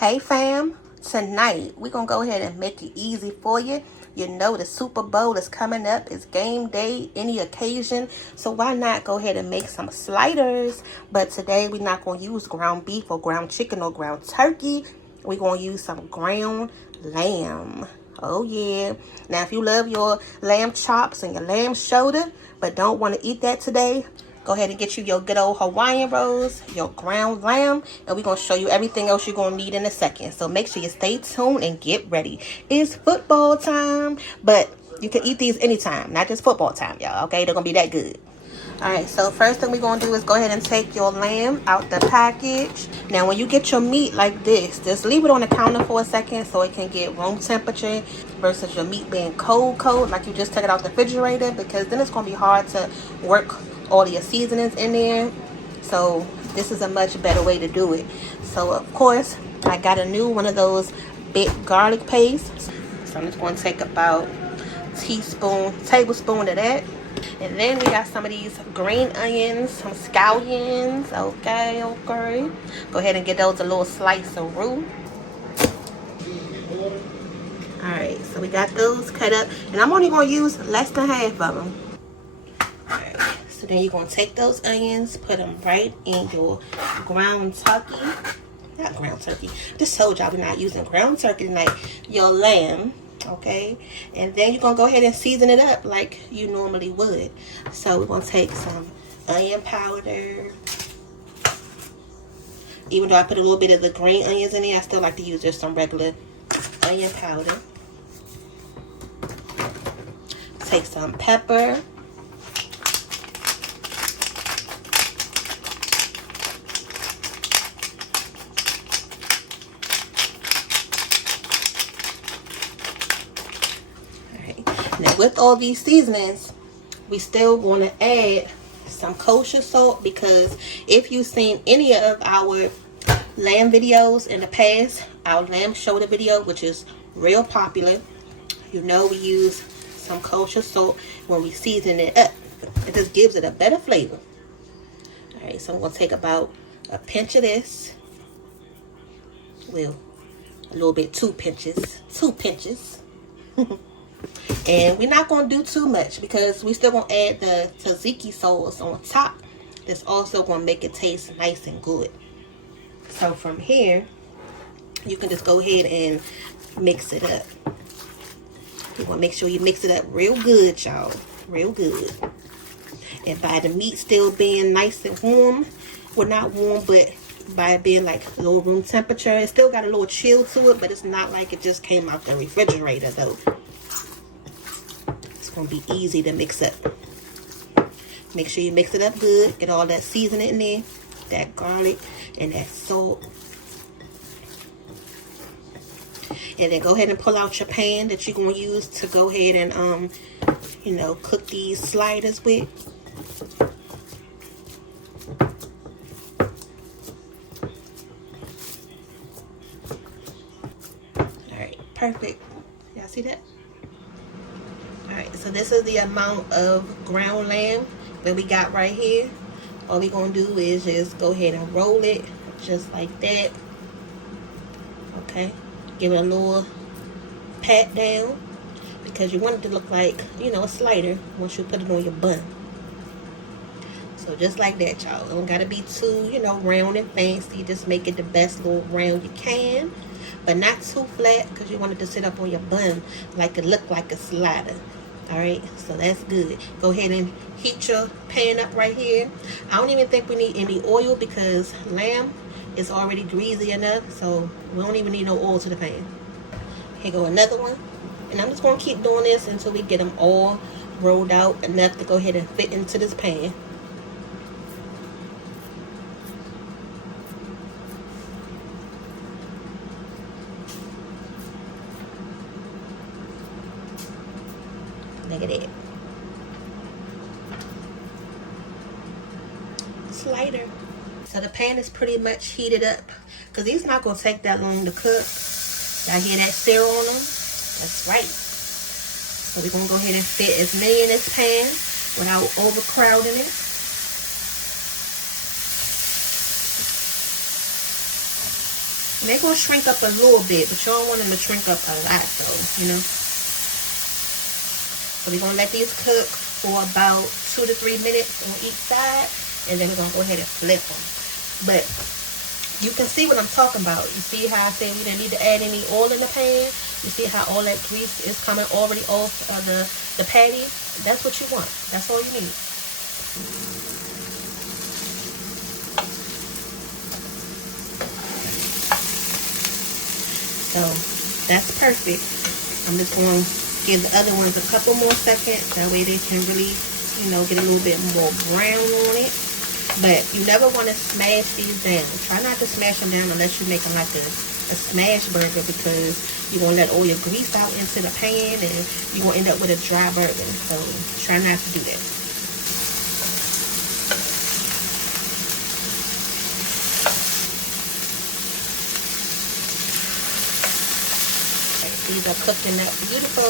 Hey fam, tonight we're gonna go ahead and make it easy for you. You know the Super Bowl is coming up. It's game day, any occasion. So why not go ahead and make some sliders? But today we're not gonna use ground beef or ground chicken or ground turkey. We're gonna use some ground lamb. Oh yeah. Now if you love your lamb chops and your lamb shoulder, but don't want to eat that today, go ahead and get you your good old Hawaiian rolls, your ground lamb, and we're going to show you everything else you're going to need in a second. So make sure you stay tuned and get ready. It's football time, but you can eat these anytime, not just football time, y'all, okay? They're going to be that good. All right, so first thing we're going to do is go ahead and take your lamb out the package. Now, when you get your meat like this, just leave it on the counter for a second so it can get room temperature versus your meat being cold, like you just took it out the refrigerator, because then it's going to be hard to work all your seasonings in there. So this is a much better way to do it. So, of course, I got a new one of those big garlic pastes. So I'm just going to take about a tablespoon of that. And then we got some of these green onions, some scallions. Okay. Go ahead and get those a little slice of roux. Alright, so we got those cut up. And I'm only going to use less than half of them. Alright, so then you're going to take those onions, put them right in your ground turkey. Not ground turkey. Just told y'all we're not using ground turkey tonight. Your lamb. Okay, and then you're gonna go ahead and season it up like you normally would. So we're gonna take some onion powder. Even though I put a little bit of the green onions in there, I still like to use just some regular onion powder. Take some pepper. Now with all these seasonings, we still want to add some kosher salt, because if you've seen any of our lamb videos in the past, our lamb shoulder video, which is real popular, you know we use some kosher salt when we season it up. It just gives it a better flavor. Alright, so I'm going to take about a pinch of this. Well, a little bit, 2 pinches. 2 pinches. And we're not going to do too much because we still going to add the tzatziki sauce on top. That's also going to make it taste nice and good. So from here, you can just go ahead and mix it up. You want to make sure you mix it up real good, y'all. Real good. And by the meat still being nice and warm, well, not warm, but by it being like low room temperature, it still got a little chill to it, but it's not like it just came out the refrigerator though. Gonna be easy to mix up. Make sure you mix it up good. Get all that seasoning in there, that garlic and that salt. And then go ahead and pull out your pan that you're gonna use to go ahead and you know, cook these sliders with. Alright, perfect. Y'all see that? Alright, so this is the amount of ground lamb that we got right here. All we're going to do is just go ahead and roll it just like that. Okay, give it a little pat down because you want it to look like, you know, a slider once you put it on your bun. So just like that, y'all. It don't got to be too, you know, round and fancy. Just make it the best little round you can, but not too flat because you want it to sit up on your bun like it look like a slider. Alright, so that's good. Go ahead and heat your pan up right here. I don't even think we need any oil because lamb is already greasy enough, so we don't even need no oil to the pan. Here go another one. And I'm just going to keep doing this until we get them all rolled out enough to go ahead and fit into this pan. Look at that. Slider. So the pan is pretty much heated up because these not going to take that long to cook. Y'all hear that sear on them? That's right. So we're going to go ahead and fit as many in this pan without overcrowding it. And they're going to shrink up a little bit, but you don't want them to shrink up a lot though, you know. So we're going to let these cook for about 2 to 3 minutes on each side. And then we're going to go ahead and flip them. But you can see what I'm talking about. You see how I said we didn't need to add any oil in the pan? You see how all that grease is coming already off of the patty? That's what you want. That's all you need. So that's perfect. I'm just going to give the other ones a couple more seconds. That way they can really, you know, get a little bit more brown on it. But you never want to smash these down. Try not to smash them down unless you make them like a smash burger, because you're going to let all your grease out into the pan and you're going to end up with a dry burger. So try not to do that. These are cooking up beautiful.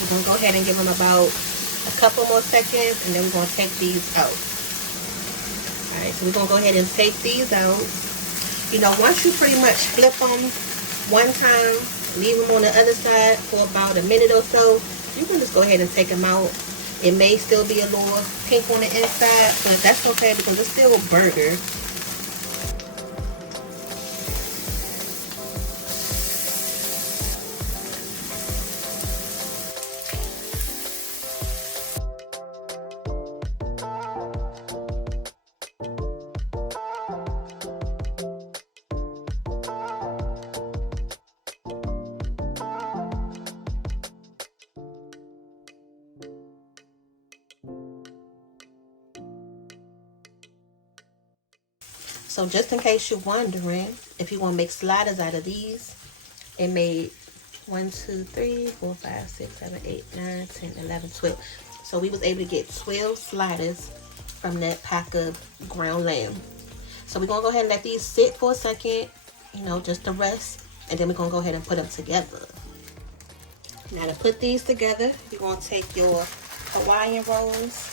We're going to go ahead and give them about a couple more seconds, and then we're going to take these out. Alright, so we're going to go ahead and take these out. You know, once you pretty much flip them one time, leave them on the other side for about a minute or so, you can just go ahead and take them out. It may still be a little pink on the inside, but that's okay because it's still a burger. So just in case you're wondering, if you want to make sliders out of these, it made 1, 2, 3, 4, 5, 6, 7, 8, 9, 10, 11, 12. So we was able to get 12 sliders from that pack of ground lamb. So we're going to go ahead and let these sit for a second, you know, just to rest. And then we're going to go ahead and put them together. Now to put these together, you're going to take your Hawaiian rolls.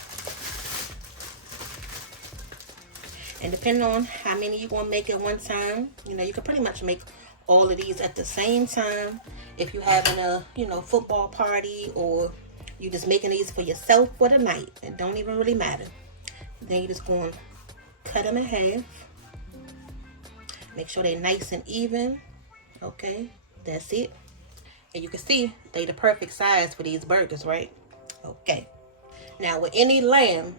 And depending on how many you want to make at one time, you know, you can pretty much make all of these at the same time. If you're having a, you know, football party, or you just making these for yourself for the night, it don't even really matter. Then you're just going to cut them in half. Make sure they're nice and even. Okay, that's it. And you can see they the perfect size for these burgers, right? Okay. Now with any lamb,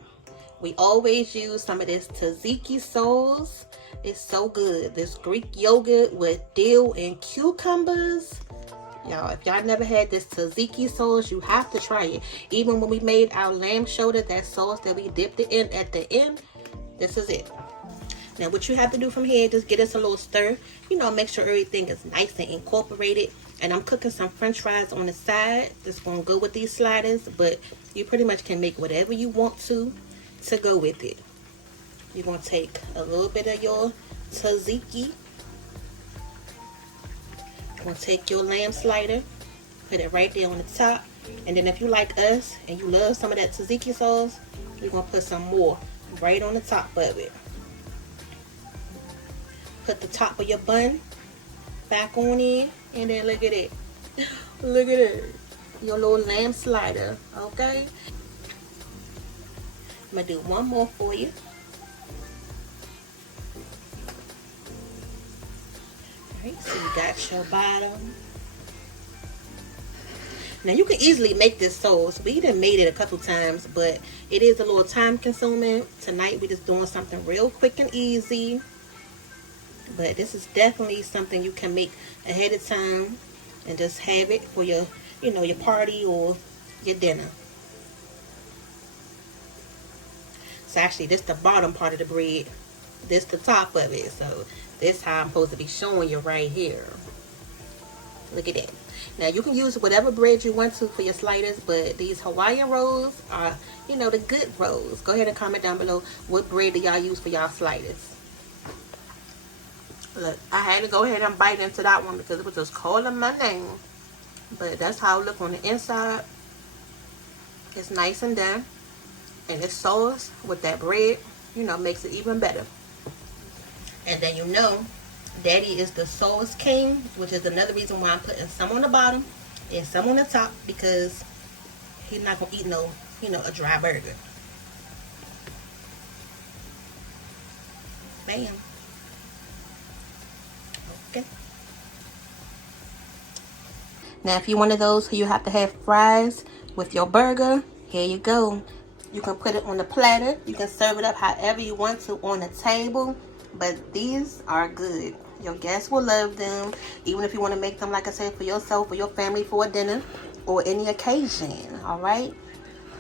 we always use some of this tzatziki sauce. It's so good. This Greek yogurt with dill and cucumbers. Y'all, if y'all never had this tzatziki sauce, you have to try it. Even when we made our lamb shoulder, that sauce that we dipped it in at the end, this is it. Now what you have to do from here, just get us a little stir. You know, make sure everything is nice and incorporated. And I'm cooking some french fries on the side. This won't go with these sliders, but you pretty much can make whatever you want to go with it. You're going to take a little bit of your tzatziki. You're going to take your lamb slider, put it right there on the top. And then if you like us and you love some of that tzatziki sauce, you're going to put some more right on the top of it. Put the top of your bun back on in, and then look at it. Look at it. Your little lamb slider, okay? I'm going to do one more for you. Alright, so you got your bottom. Now you can easily make this sauce. We done made it a couple times, but it is a little time consuming. Tonight we're just doing something real quick and easy. But this is definitely something you can make ahead of time and just have it for your, you know, your party or your dinner. So actually, this the bottom part of the bread. This the top of it. So this how I'm supposed to be showing you right here. Look at that. Now you can use whatever bread you want to for your sliders, but these Hawaiian rolls are, you know, the good rolls. Go ahead and comment down below what bread do y'all use for y'all sliders. Look, I had to go ahead and bite into that one because it was just calling my name. But that's how it look on the inside. It's nice and done. And this sauce with that bread, you know, makes it even better. And then you know Daddy is the sauce king, which is another reason why I'm putting some on the bottom and some on the top, because he's not gonna eat no, a dry burger. Bam. Okay. Now, if you're one of those who you have to have fries with your burger, here you go. You can put it on the platter. You can serve it up however you want to on the table. But these are good. Your guests will love them. Even if you want to make them, like I said, for yourself, for your family, for a dinner, or any occasion. All right?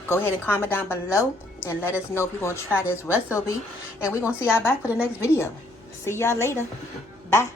Go ahead and comment down below and let us know if you're going to try this recipe. And we're going to see y'all back for the next video. See y'all later. Bye.